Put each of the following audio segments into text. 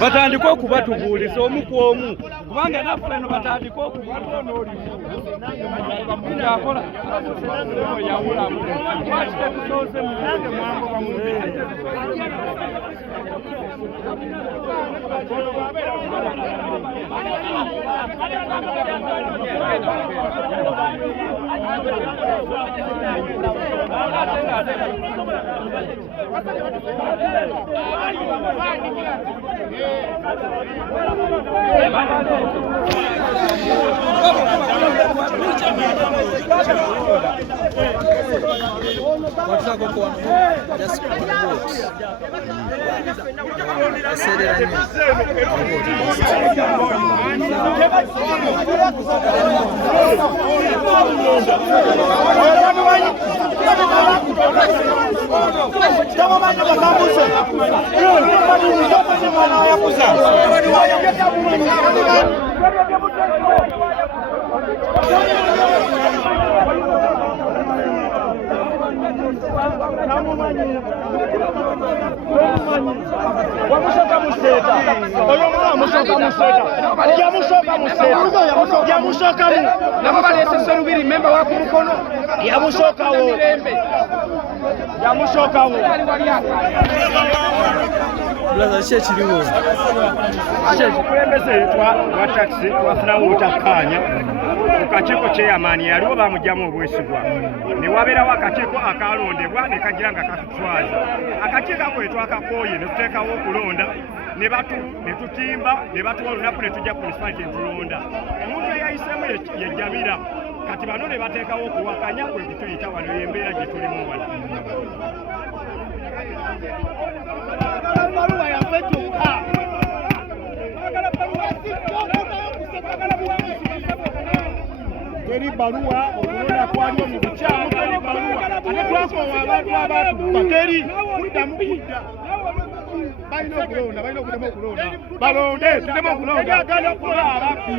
batandika okubatubuuliza omu ku omu kubanga naffe eno batandika okubakola yawulamu What's up, Coco? Just on the boat. I said it, Akakiiko kyeyamaani yaliwo bamugyamu obwesigwa ne wabeerawo akakiiko akalondebwa ne kagira nga kakutwaza akakiiko ako twakakooye ne tuteekawo okulonda ne tutimba ne batuwa olunaku ne tujja municipality tulonda omuntu eyayiseemu ye Jamila kati bano ne bateekawo okuwakanya kwe kutuyita wano y'embeera gye tulimu wano. Teri baluwa okulonda kwaliwo mu bukyamu teri baluwa ate twakowa abantu abatuba teri kuddamu kudda balina okulonda balonde tuleme okulonda agala okukola ababbi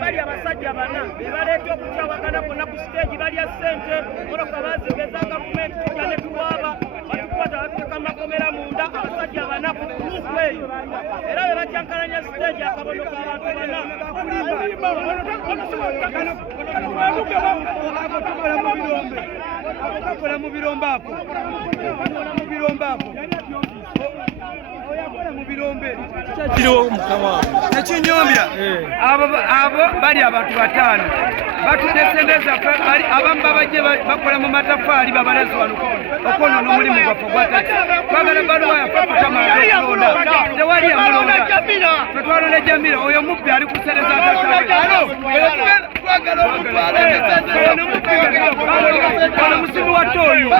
bali abasajja bana bebaleeta okukyawagana konna ku stage balya ssente moloka bazigeza gavumenti tujja ne tuwaaba batukwata batuteeka makomera munda abasajja bana ku gurupu eyo era be batyankalanya stage akabono k'abantu bana mu birombe ako nekinyombya abo bali abantu batano batudesendeza abamu babajje bakola mu matafaali babalezi wano okwonona omulimu gwaffe gwataki twagala baluwa yafafutamaaokulonda tewali yamulonda twetwalonda Jamila oyo mubbi ali kusereza twagala omutwala musibi wa tooyo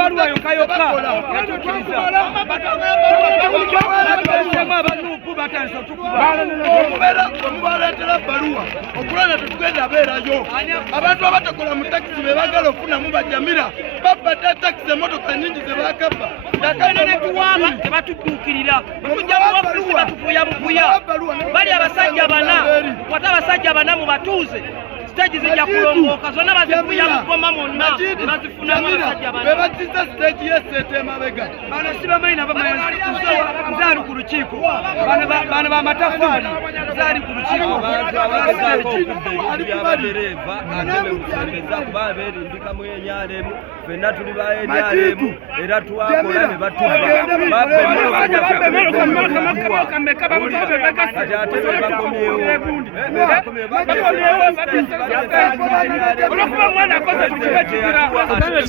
baluwa yokayoka omubaletera baluwa okulana tetugenda beerayo abantu abatakola mu takisi bebagala okufunamu bajamira babadde takisi emotoka nyingi zebakaba dakana netuwaaba tebatutuukirira mukujjamuwafusi batufuya bufuya bali abasajja bana kwata abasajja bana mu batuuze stage zijja kulongooka zonna bazifuya mukoma mwonna bazifunamu abasajja bana bebatiza stage yesete emabega bano si bamanyi nzaali ku lukiiko bano bamatafaali zaali ku lukiiko abantu abagezaako okudda abadereva ate bekusembeza kuba beerindikamu enyalemu fenna tuli ba enyalemu era twakola ne batuba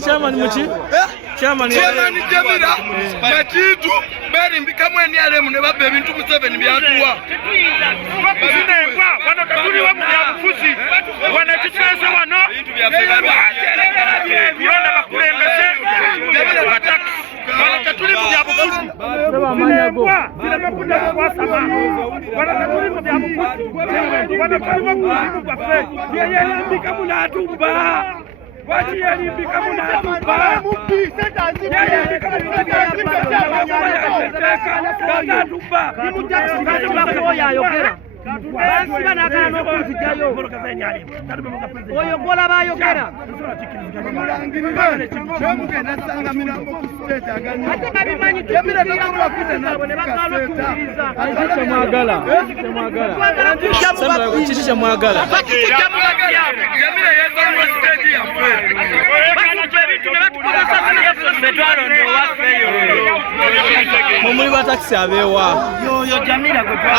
Chairman muchi? Chairman Jamila Makitu berimbikamu enyalemu ne babba ebintu mu 7 byatuwa bakusinembwa wano tetuliwo mu byabufuzi wano ekituleese wano kulonda bakulembeze batakisi wano tetuli mu byabufuzi zinembwa zireme kuddamu kwasama wano tetuli mu byabufuzi wano taliwo ku mulimu gwaffe yeyerimbika munatumba Wati yalimbika munatumba yalimbika munatumba Basiba nakala n'okunzijayo oyogola bayogera ate babimanyi kiki kyemwagala mumuli batakisi abeewa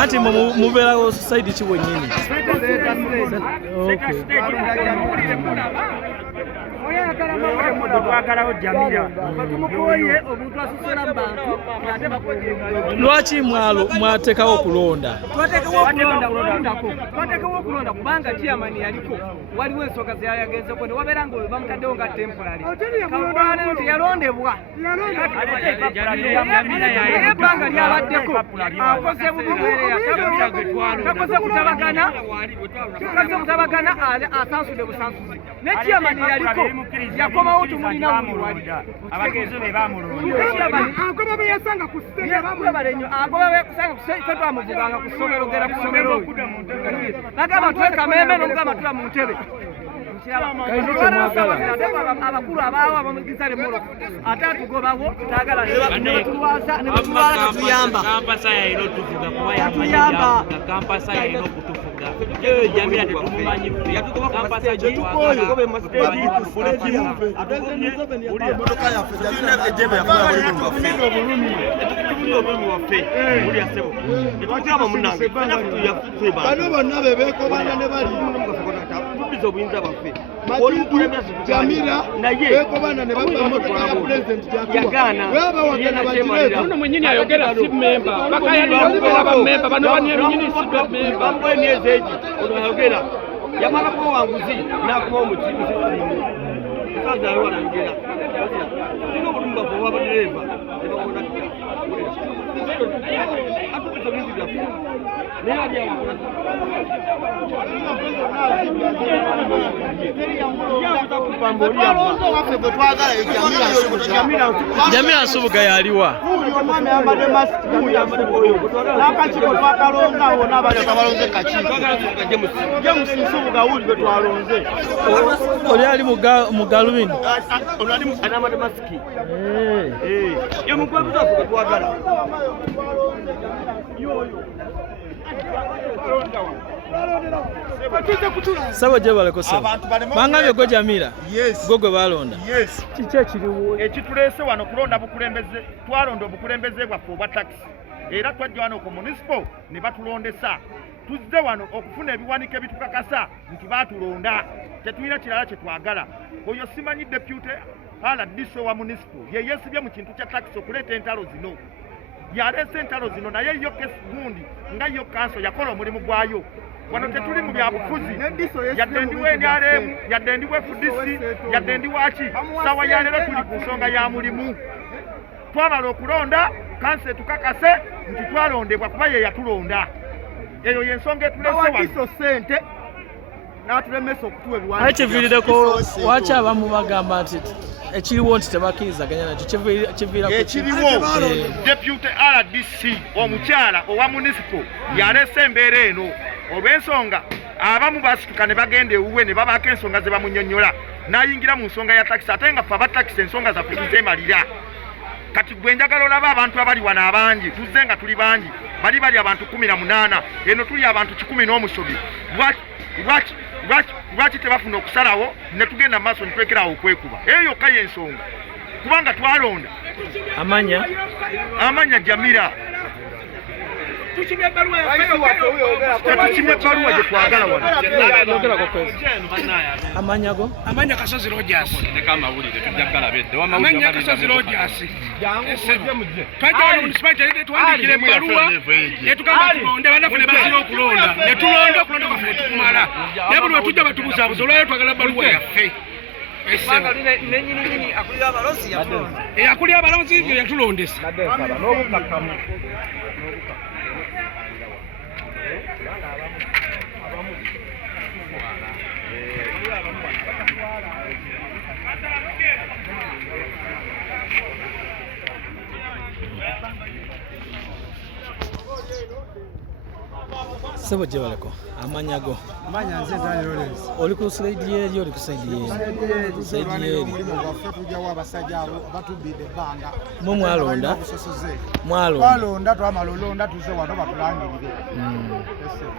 anti mubeerawo society ki wennyini lwaki mwateekawo okulonda twateekawo okulonda kubanga chairman yaliko waliwo ensonga zeyayagenzeko ne wabeera nga bamutaddewo nga temporary kalwalero teyalondebwa naye ebbanga lyabaddeko akoze kutabagana asansudde busansuzi ne chairman yaliko yakomawo tumulina muwali abagenzi be bamulonda agoba be yasanga ku stage agoba be kusanga ku stage twamuvuganga ku ssomero gera ku ssomero bagamba tweka meme n'omugamba tula mu ntebe abakulu abaawo abamugizale molo ate atugobawo tutagala netulwaza netuyamba kampasa yayina otufuga kuba yamanyija kampasa yayina okutufuga eyo Jamila tetumumanyi kampasa Jamila bekobana ne baba motoka ya president yagana weba wagana bajiretu uno mwenyini ayogera si member bakaya ni ba member bano bani mwenyini si member mbweni ezeji unayogera yamala ko wanguzi na ko mutibu sasa yao wanayogera sino bulumba kwa baba dereva ebakona atukuza bizi bya ne hadi ya Jamila Nsubuga yaliwa oli ali mu galubindi Sabo je baleko sabo bangabye go Jamila go gwe balonda kiki ekiriwo ekituleese wano kulonda bukulembeze twalonda obukulembeze bwaffe obwa taxi era twajja wano ku municipal ne batulondesa tuzze wano okufuna ebiwanika ebitukakasa nti baatulonda tetulina kirala kye twagala oyo simanyi deputy RDC wa municipal ye yesibye mu kintu kya taxi okuleeta entalo zino yaleese entalo zino naye yo kesi gundi nga yo kanso yakola omulimu gwayo wano tetuli mu byabufuzi yadde ndi NRM yadde ndi FDC yadde ndi waki sawa ya lero tuli ku nsonga ya mulimu twamala okulonda kanse tukakase nti twalondebwa kuba ye yatulonda eyo yensonga etulese wano sente n'atulemesa okutuwa ebiwandiiko ekiviirideko waki abamu bagamba nti ekiriwo nti tebakirizaganya nakyo kiviirako ekiriwo deputy RDC omukyala owa municipal yalese embeera eno olw'ensonga abamu basituka ne bagenda ewuwe ne babaako ensonga ze bamunyonnyola n'ayingira mu nsonga ya takisi ate nga ffe abatakisi ensonga zaffe tuzeemalira kati gwe njagala olaba abantu abali wano abangi tuzze nga tuli bangi bali abantu 18 eno tuli abantu 100 n'omusobi lwaki tebafuna okusalawo ne tugenda mu maaso ne twekerawo okwekuba eyo yokka y'ensonga kubanga twalonda amanya Jamila tuchimye ebbaluwa yaffe tuchimye ebbaluwa gye twagala wano amanya Kasozi Rogers amanya Kasozi Rogers twajja wano municipality tuwandikira ebbaluwa netugamba tulonde bannaffe ne basira okulonda netulonda okulonda kwaffe tukumala naye buli we tujja batubuzabuza olwayo twagala ebbaluwa yaffe akulira abalonzi yatulondesa Sebo jebaleko amanyago nze Daniel Lawrence oli ku slide eri oli ku slide eri tujja wabasajja abo batubidde ebbanga mu mwalonda twamala olonda tuze wano batulangirire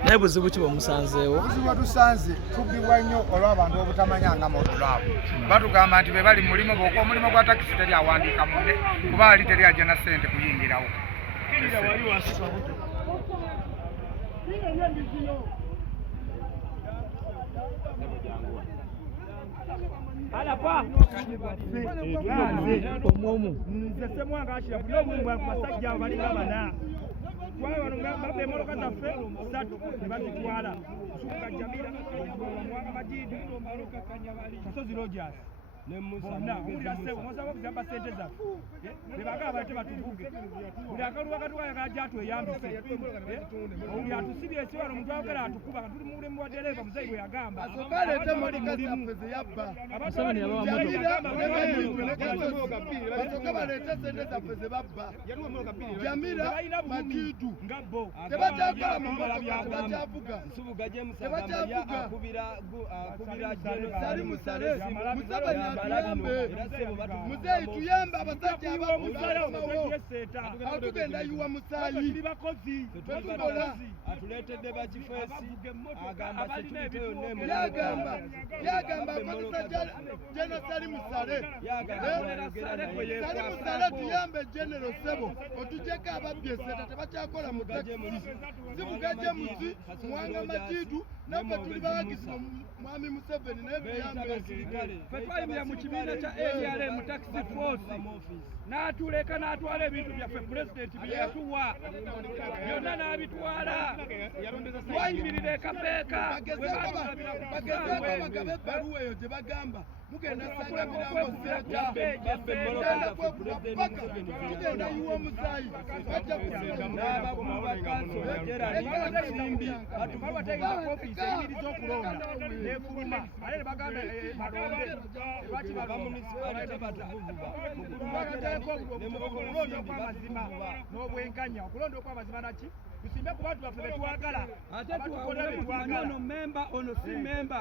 naye buzibu ki bwemusanzeewo buzibu tusanze tubbibwa nnyo olw'abantu obutamanyanga modulaabo batugamba nti be bali mulimu bw'oka omulimu gwa takisi teri awandiika munne kuba ali teri ajja na ssente kuyingirawo nze Ssemwanga Ashira buli omu ku basajja abo balinga bana twala wano baba emmotoka zaffe 3 ne bazitwala Nsubuga Jamila Mwanga Majidi Kasozi Rogers bonna owulira ssebo mosaba okuzamba ssente zaffe be bagala balete batuvuge buli akaluwa katwayagala gyatweyambise owuli atusibye esi wano omuntu ayogera atukuba nga tuli mu bulemu bwa dereeva muzeyi bwe yagamba balete sente zaffe ze babba Jamila Makidu nga bo tebakyakola mu motoka tebakyavuga Nsubuga James Agambaya akubira Sali Musale Museveni atuyambe muzeyi tuyambe abasajja abakuzawo atugenda yiwa musayi tetukola atuletedde bakifeesi agamba security yonna yagamba akozesa General Sali Musale Sali Musale tuyambe General Sebo otujjeko ababbi eseta tebakyakola mu takisi Nsubuga James Mwanga Makidu naffe tuli bawagizi Mwami Museveni n'ebiyambe twayimira mu kibiina kya ARM taxi force n'atuleka n'atwala ebintu byaffe pulezidenti bye yatuwa byonna n'abitwala twayimirira ekapeeka bagezaako bagabe ebbaluwa eyo gye bagamba mugenda sanga mirambo tugenda yiwa omusaayi bajja bategeeza ofiisi eyimiriza okulonda nefuluma ale ne bagamba balonde lwaki okulonda okw'amazima n'obwenkanya okulonda okw'amazima naki tusimbe ku bantu baffe betwagala ate tukolera betwagala ono memba ono si memba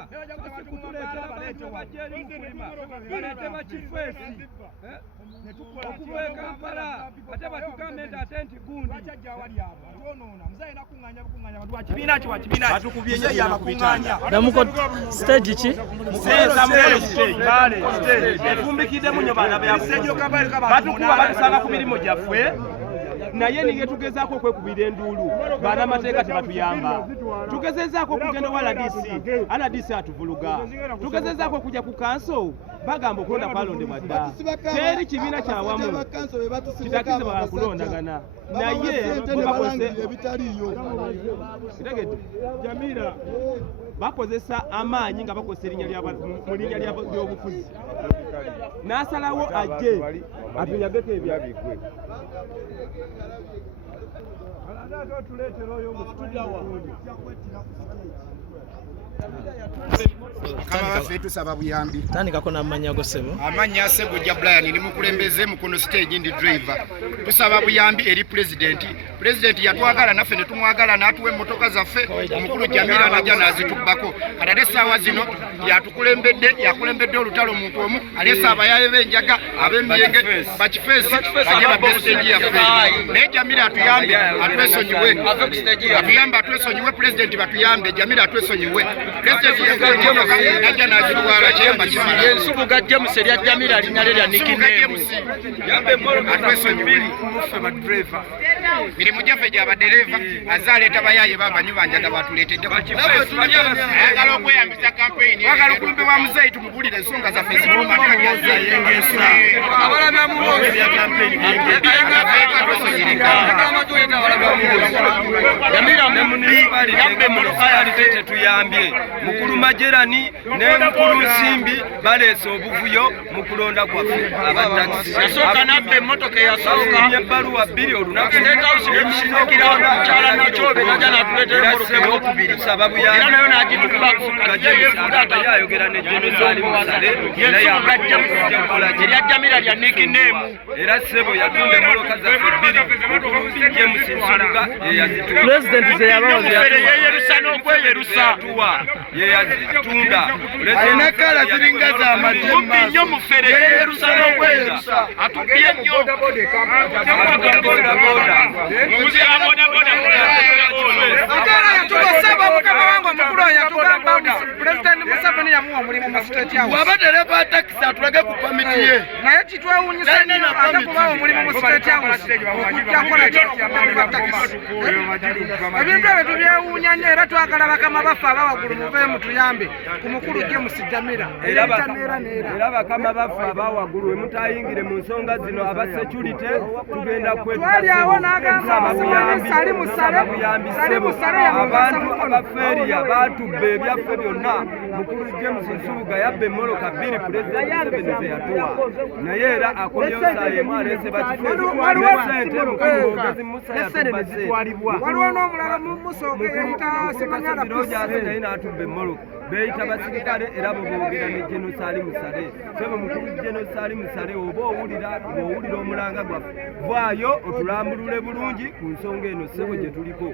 kutuleetera baleete bajjeeri mukulima baleete bakifeesi okuva e Kampala ate batugambe nti ate nti gundi ajja awali abo twonoona muzayi nakuŋŋaanya bukuŋŋaanya bantu wakibiina ki wakibiina batukubye nnyo yabakuŋŋaanya namuko stage ki efumbikiddemu nnyo baana batukuba batusanga ku mirimu gyaffe naye ninge tugezaako okwekubira enduulu bannamateeka tebatuyamba tugezezaako okugenda wa RDC atuvuluga tugezezaako okujja ku kanso bagamba okulonda kwalondebwa dda teri kibiina kyawamu kitakize bakulondagana naye kitegedde Jamila bakozesa amaanyi nga bakozesa mu linnya ly'obufuzi n'asalawo ajje atunyageko ebyabigwe Mukama waffe tusaba buyambi. Tandikako n'amannya go Sebo. Amannya Sebo Jja Brian ni mukulembeze mukono stage ndi driver. Tusaba buyambi eri president. President yatwagala naffe ne tumwagala n'atuwa emmotoka zaffe omukulu Jamila najja n'azitubbako. Kadade ssaawa zino yakulembedde olutalo omuntu omu alesa abayaaye b'enjaga ab'emiyenge bakifeesi ajja ba president yaffe. Naye Jamila atuyambe atweso atwesonyiwe batuyambe atwesonyiwe pulezidenti batuyambe Jamila atwesonyiwe pulezidenti najja nazitwala kyemba kimala ensubuga James erya Jamila linnya lya nickname atwesonyiwe mirimu gyaffe gy'abadereva azaleeta bayaye babanyi banjaga batuleetedde ayagala okweyambisa kampeyini wagala okulumbe wa muzeeyi tumubulire ensonga zaffe ziruma Jamila mumbi yambe mulokaya litete tuyambye mukulu Majerani ne mukulu Nsimbi baleese obuvuyo mu kulonda kwaffe abatakisi yasooka nabbe emmotoka eyasooka ebbaluwa bbiri olunaku nemusindikira mukyala nakyobe najja natuleetera emmotoka eyokubiri sababu era nayo nagitukulako yayogera ne Jenosali Musale erya Jamila lya nickname era sebo yatunda emmoloka zaffe bbiri James Nsuluga yeyazitunda President zeyabawa yeyerusa n'okweyerusa yeyazitunda alina kala ziringa za mubbi nnyo mufere yeyerusa n'okweyerusa atubye nnyo Atera yatulosaba mukama wangu omukulu yatugamba President Museveni yamuwa omulimu mu state house. Wabadereva taxi atulage ku pamiti ye. Naye kitwewuunyisa nnyo ate kubawa omulimu mu state house okujja kola taxi. Ebintu ebyo tubyewuunya nnyo era twagala bakama baffe abawaggulu muveemu tuyambe ku mukulu James Jamila. Era bakama baffe abawaggulu we mutayingire mu nsonga zino aba security tugenda twali awo n'agamba Sali Musale abantu abafeeriya batubba ebyaffe byonna mukulu James Nsuluga yabba emmoloka bbiri pulezidenti Museveni ze yatuwa naye era akomyewo saayemu aleese bakifesente mukulu ogezi Musa yatubba sente waliwo n'omulala musooka eyita Simanyala Rogers naye n'atubba emmoloka beeyita basirikale era bo boogera ne Jenosali Musale sebo mukulu Jenosali Musale oba owulira omulanga gwaffe vaayo otulambulule bulungi ku nsonga eno ssebo gye tuliko